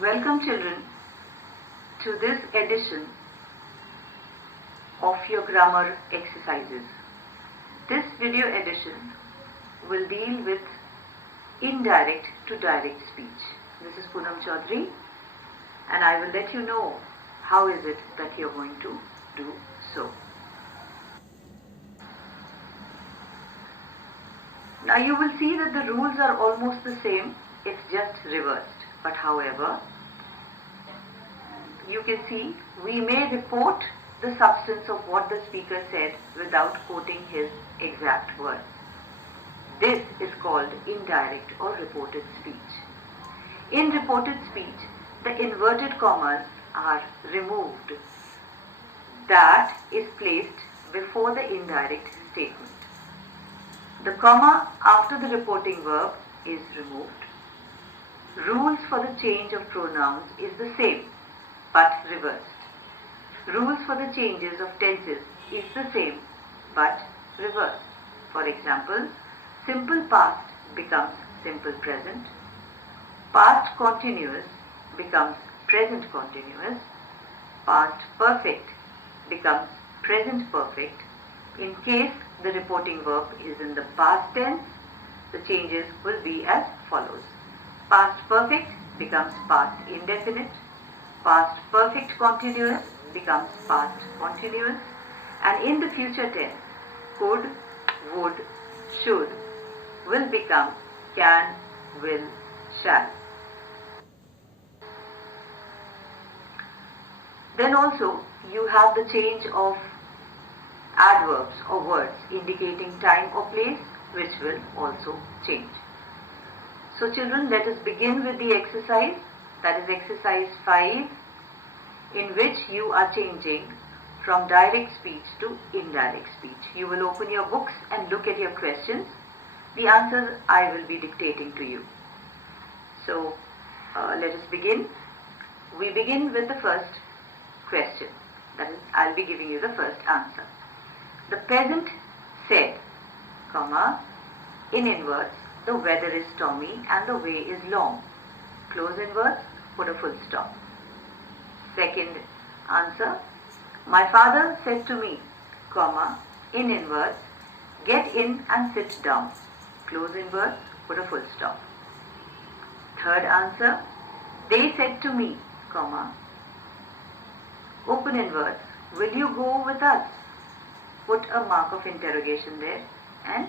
Welcome children to this edition of your grammar exercises. This video edition will deal with indirect to direct speech. This is Poonam Chaudhary and I will let you know how is it that you are going to do so. Now you will see that the rules are almost the same, it's just reversed. But however, you can see we may report the substance of what the speaker said without quoting his exact words. This is called indirect or reported speech. In reported speech, the inverted commas are removed. That is placed before the indirect statement. The comma after the reporting verb is removed. Rules for the change of pronouns is the same but reversed. Rules for the changes of tenses is the same but reversed. For example, simple past becomes simple present. Past continuous becomes present continuous. Past perfect becomes present perfect. In case the reporting verb is in the past tense, the changes will be as follows. Past perfect becomes past indefinite. Past perfect continuous becomes past continuous. And in the future tense, could, would, should will become can, will, shall. Then also you have the change of adverbs or words indicating time or place, which will also change. So children, let us begin with the exercise, that is exercise 5, in which you are changing from direct speech to indirect speech. You will open your books and look at your questions. The answers I will be dictating to you. So let us begin. We begin with the first question. That is, I'll be giving you the first answer. The peasant said, comma, in inverts, the weather is stormy and the way is long. Close inverts, put a full stop. Second answer, my father said to me, comma, in inverts, get in and sit down. Close inverts, put a full stop. Third answer, they said to me, comma, open inverts, will you go with us? Put a mark of interrogation there and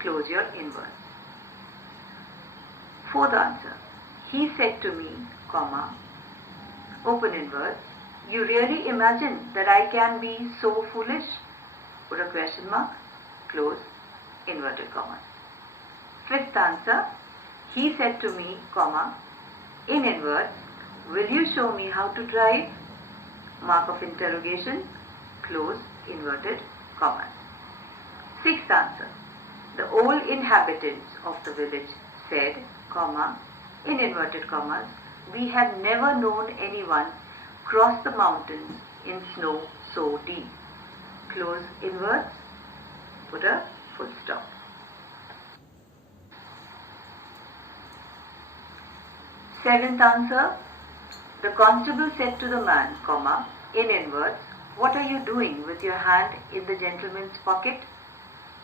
close your inverts. Fourth answer, he said to me, comma, open inverts, you really imagine that I can be so foolish? Put a question mark, close inverted commas. Fifth answer, he said to me, comma, in inverts, will you show me how to drive? Mark of interrogation, close inverted commas. Sixth answer, the old inhabitants of the village said, comma, in inverted commas, we have never known anyone cross the mountains in snow so deep. Close inverts, put a full stop. Seventh answer, the constable said to the man, comma, in inverts, what are you doing with your hand in the gentleman's pocket?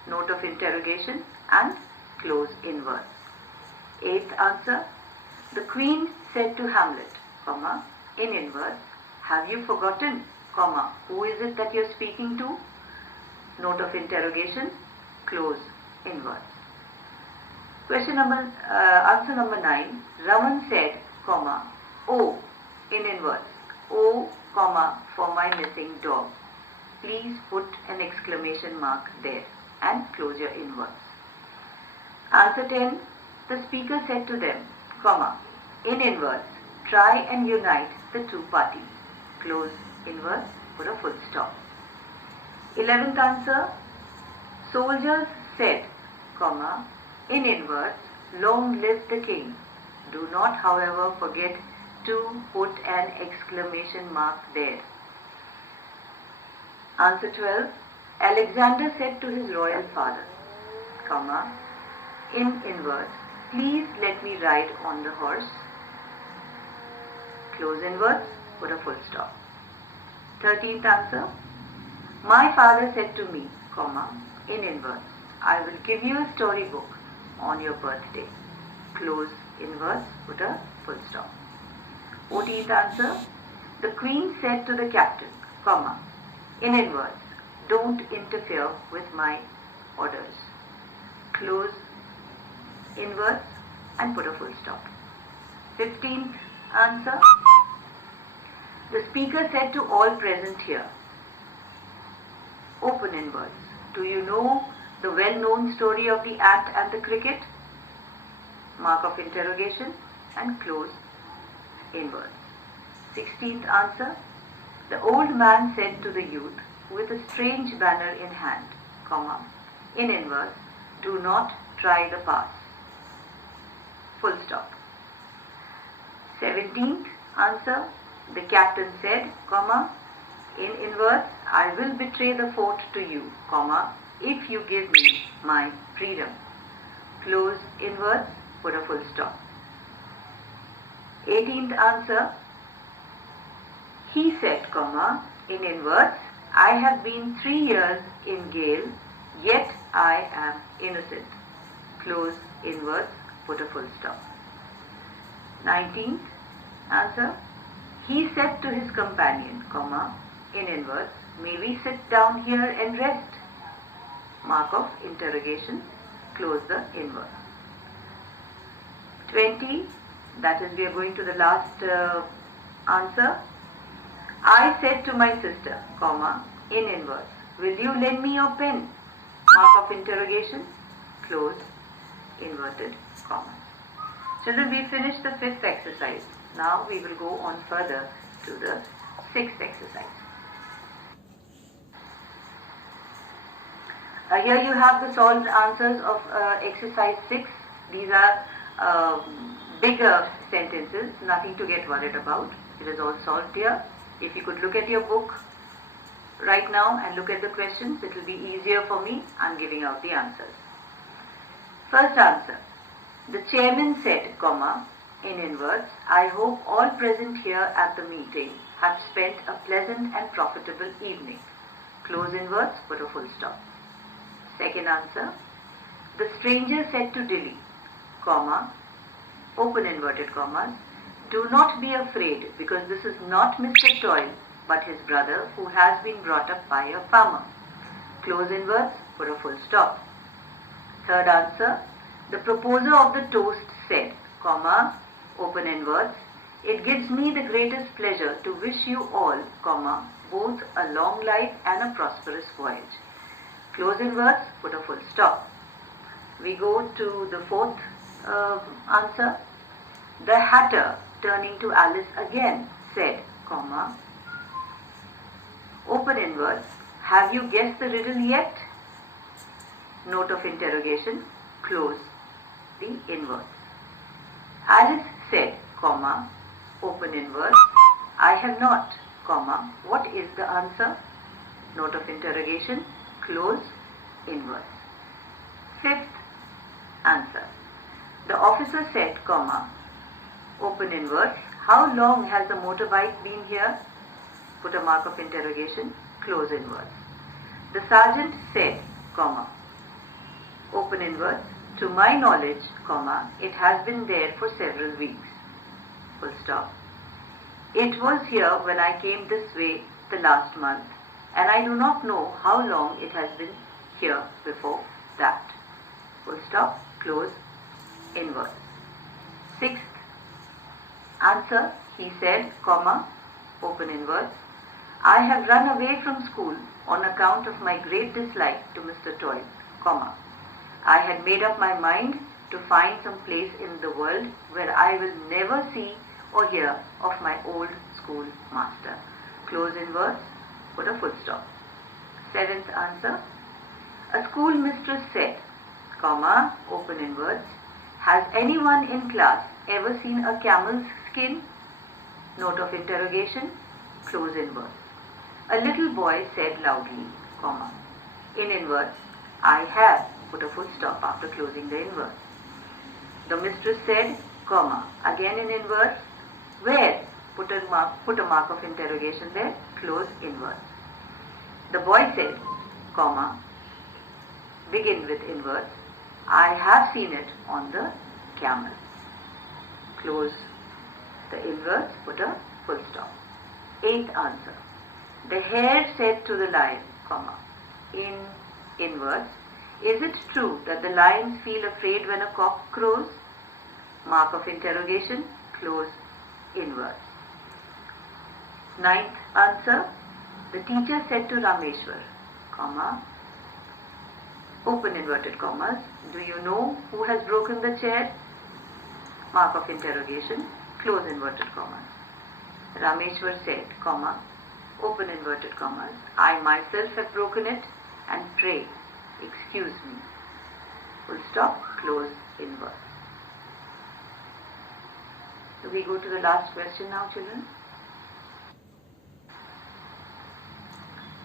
Note of interrogation and close inverts. Eighth answer, the queen said to Hamlet, comma, in inverts, have you forgotten, comma, who is it that you're speaking to? Note of interrogation, close inverts. Answer number 9, Raman said, comma, oh, in inverts, oh, comma, for my missing dog. Please put an exclamation mark there and close your inverts. Answer 10, the speaker said to them, comma, in inverts, try and unite the two parties. Close inverts, put a full stop. 11th answer, soldiers said, comma, in inverts, long live the king. Do not, however, forget to put an exclamation mark there. Answer 12, Alexander said to his royal father, comma, in inverts, please let me ride on the horse. close inverse, put a full stop. 13th answer. My father said to me, comma, in inverse, I will give you a storybook on your birthday. Close inverse, put a full stop. 14th answer. The queen said to the captain, comma, in inverse, don't interfere with my orders. Close inverse and put a full stop. 15th answer. The speaker said to all present here, open inverse. Do you know the well-known story of the ant and the cricket? Mark of interrogation and close inverse. 16th answer. The old man said to the youth with a strange banner in hand, comma, in inverse, do not try the pass. Full stop. 17th answer. The captain said, comma, in inverse, I will betray the fort to you, comma, if you give me my freedom. Close inverse, put a full stop. 18th answer. He said, comma, in inverse, I have been 3 years in jail, yet I am innocent. Close inverse, put a full stop. 19th answer. He said to his companion, comma, in inverse, may we sit down here and rest? Mark of interrogation, close the inverse. 20, that is, we are going to the last answer. I said to my sister, comma, in inverse, will you lend me your pen? Mark of interrogation, close, inverted commas. Children, we finished the 5th exercise. Now we will go on further to the 6th exercise. Here you have the solved answers of exercise 6. These are bigger sentences, nothing to get worried about. It is all solved here. If you could look at your book right now and look at the questions, it will be easier for me. I am giving out the answers. First answer. The chairman said, comma, in inverse, I hope all present here at the meeting have spent a pleasant and profitable evening. Close inverse, put a full stop. Second answer. The stranger said to Dilly, comma, open inverted commas, do not be afraid because this is not Mr. Toil but his brother who has been brought up by a farmer. Close inverse, put a full stop. Third answer. The proposer of the toast said, comma, open inverse, it gives me the greatest pleasure to wish you all, comma, both a long life and a prosperous voyage. Close inverse, put a full stop. We go to the 4th answer. The hatter, turning to Alice again, said, comma, open inverse, have you guessed the riddle yet? Note of interrogation, close the inverse. Alice said, comma, open inverse, I have not, comma, what is the answer? Note of interrogation, close inverse. 5th answer. The officer said, comma, open inverse, how long has the motorbike been here? Put a mark of interrogation, close inverse. The sergeant said, comma, open inverse, to my knowledge, comma, it has been there for several weeks. Full stop. It was here when I came this way the last month, and I do not know how long it has been here before that. Full stop, close, inverse. 6th answer, he said, comma, open inverse, I have run away from school on account of my great dislike to Mr. Toil, comma, I had made up my mind to find some place in the world where I will never see or hear of my old school master. Close inverse, put a full stop. 7th answer. A schoolmistress said, comma, open inverse, has anyone in class ever seen a camel's skin? Note of interrogation, close inverse. A little boy said loudly, comma, in inverse, I have, put a full stop after closing the inverse. The mistress said, comma, again in inverse, where? put a mark of interrogation there, close inverse. The boy said, comma, begin with inverse, I have seen it on the camel. Close the inverse, put a full stop. Eighth answer. The hare said to the lion, comma, in inverse, is it true that the lions feel afraid when a cock crows? Mark of interrogation, close inverse. Ninth answer. The teacher said to Rameshwar, comma, open inverted commas, do you know who has broken the chair? Mark of interrogation, close inverted commas. Rameshwar said, comma, open inverted commas, I myself have broken it and pray, excuse me. Full stop, close inverse. So we go to the last question now, children.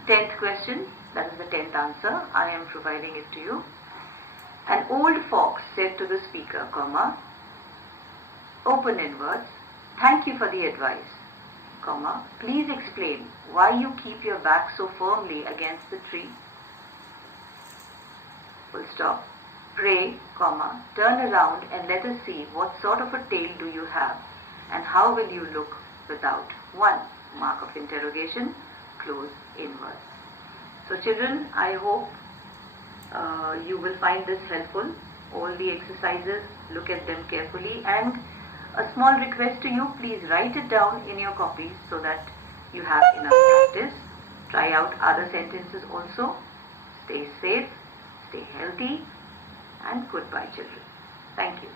10th question, that is the 10th answer. I am providing it to you. An old fox said to the speaker, comma, open inverse, thank you for the advice, comma, please explain why you keep your back so firmly against the tree. Full stop. Pray, comma, turn around and let us see what sort of a tail do you have and how will you look without one. Mark of interrogation, close inverse. So children, I hope you will find this helpful. All the exercises, look at them carefully, and a small request to you, please write it down in your copies so that you have enough practice. Try out other sentences also. Stay safe, stay healthy, and goodbye children. Thank you.